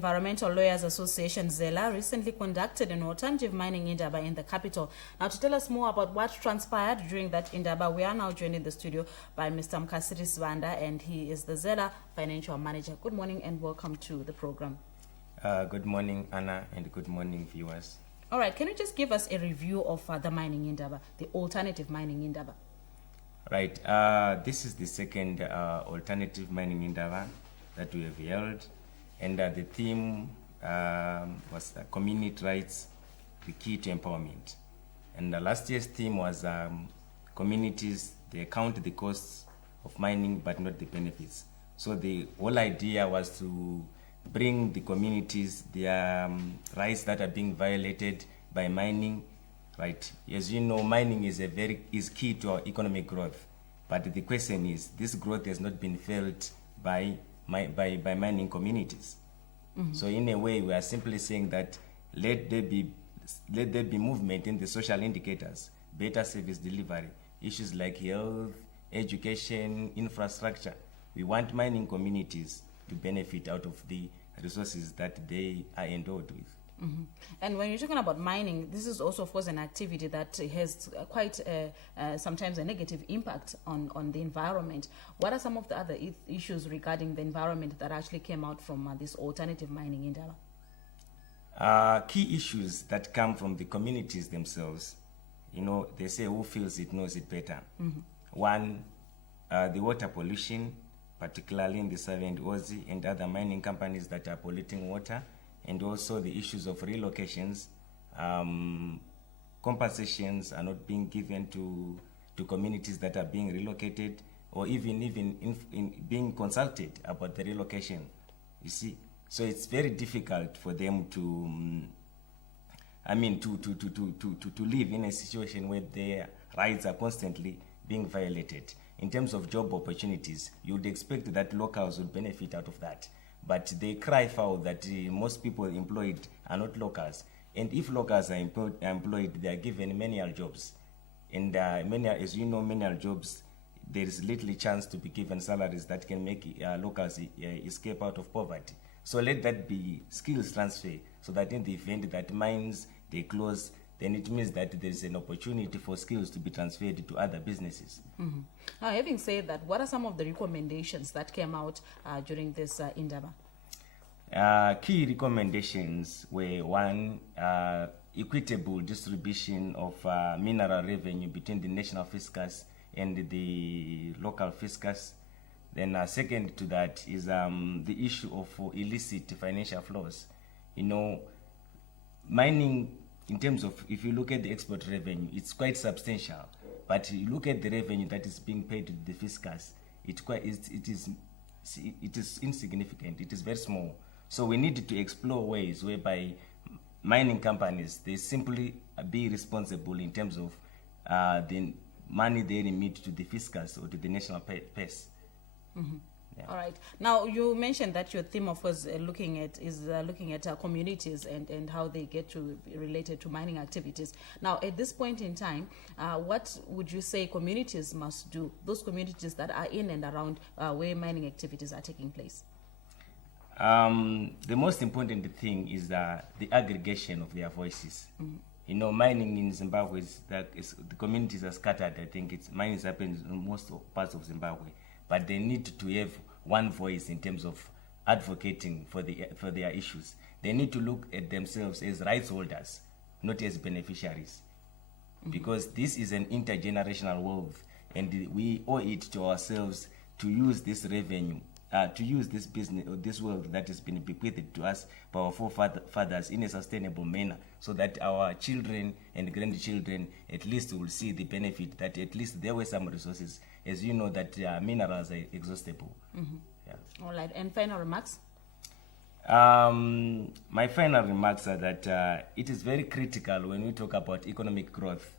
Environmental Lawyers Association, ZELA, recently conducted an alternative mining indaba in the capital. Now, to tell us more about what transpired during that indaba, we are now joined in the studio by Mr. Mukasiri Sibanda, and he is the ZELA Financial Manager. Good morning and welcome to the program. Good morning, Anna, and good morning, viewers. All right, can you just give us a review of the mining indaba, the alternative mining indaba? Right, this is the second alternative mining indaba that we have held. And the theme was the community rights, the key to empowerment. And last year's theme was communities, they count the costs of mining but not the benefits. So the whole idea was to bring the communities their rights that are being violated by mining. Right, as you know, mining is key to our economic growth. But the question is, this growth has not been felt by mining communities. Mm-hmm. So in a way, we are simply saying that let there be movement in the social indicators, better service delivery, issues like health, education, infrastructure. We want mining communities to benefit out of the resources that they are endowed with. Mm-hmm. And when you're talking about mining, this is also, of course, an activity that has quite sometimes a negative impact on the environment. What are some of the other issues regarding the environment that actually came out from this alternative mining indaba? Key issues that come from the communities themselves. You know, they say who feels it knows it better. Mm-hmm. One, the water pollution, particularly in the Savannah Ozi and other mining companies that are polluting water. And also the issues of relocations, compensations are not being given to communities that are being relocated, or even in being consulted about the relocation. You see, so it's very difficult for them to live in a situation where their rights are constantly being violated. In terms of job opportunities, you would expect that locals would benefit out of that. But they cry foul that most people employed are not locals. And if locals are employed, they are given menial jobs. And as you know, menial jobs, there is little chance to be given salaries that can make locals escape out of poverty. So let that be skills transfer, so that in the event that mines, they close, then it means that there is an opportunity for skills to be transferred to other businesses. Mm-hmm. Now, having said that, what are some of the recommendations that came out during this indaba? Key recommendations were, one, equitable distribution of mineral revenue between the national fiscus and the local fiscus. Then second to that is the issue of illicit financial flows. You know, mining, in terms of, if you look at the export revenue, it's quite substantial. But you look at the revenue that is being paid to the fiscus, it is insignificant. It is very small. So we need to explore ways whereby mining companies, they simply be responsible in terms of the money they remit to the fiscus or to the national purse. Mm-hmm. Yeah. All right. Now, you mentioned that your theme, of course, looking at communities and how they get to be related to mining activities. Now, at this point in time, what would you say communities must do, those communities that are in and around where mining activities are taking place? The most important thing is the aggregation of their voices. Mm-hmm. You know, mining in Zimbabwe, the communities are scattered. I think mining happens in most parts of Zimbabwe. But they need to have one voice in terms of advocating for their issues. They need to look at themselves as rights holders, not as beneficiaries. Mm-hmm. Because this is an intergenerational wealth, and we owe it to ourselves to use this revenue, to use this business, or this wealth that has been bequeathed to us by our forefathers in a sustainable manner, so that our children and grandchildren at least will see the benefit that at least there were some resources. As you know, that minerals are exhaustible. Mm-hmm. Yeah. All right. And final remarks? My final remarks are that it is very critical when we talk about economic growth,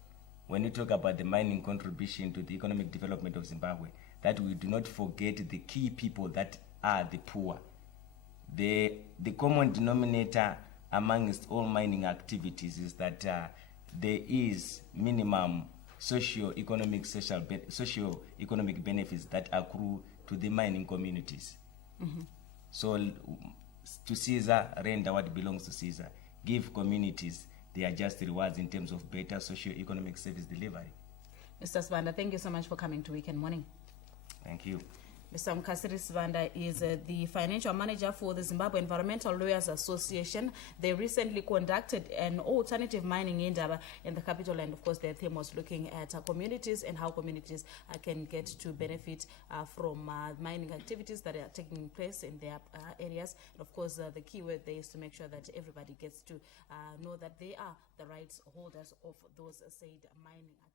when we talk about the mining contribution to the economic development of Zimbabwe, that we do not forget the key people that are the poor. The common denominator amongst all mining activities is that there is minimum socio-economic benefits that accrue to the mining communities. Mm-hmm. So to Caesar, render what belongs to Caesar. Give communities their just rewards in terms of better socio-economic service delivery. Mr. Sibanda, thank you so much for coming to Weekend Morning. Thank you. Mr. Mukasiri Sibanda is the financial manager for the Zimbabwe Environmental Lawyers Association. They recently conducted an alternative mining indaba in the capital, and of course their theme was looking at communities and how communities can get to benefit from mining activities that are taking place in their areas. And of course the key word there is to make sure that everybody gets to know that they are the rights holders of those said mining activities.